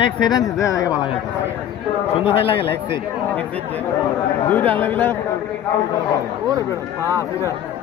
एक सेट आनছে তো আগে ভালো গেছে সুন্দর সাইজ লাগে এক সেট দুইটা আনলে বিলা ওরে বেড়া 5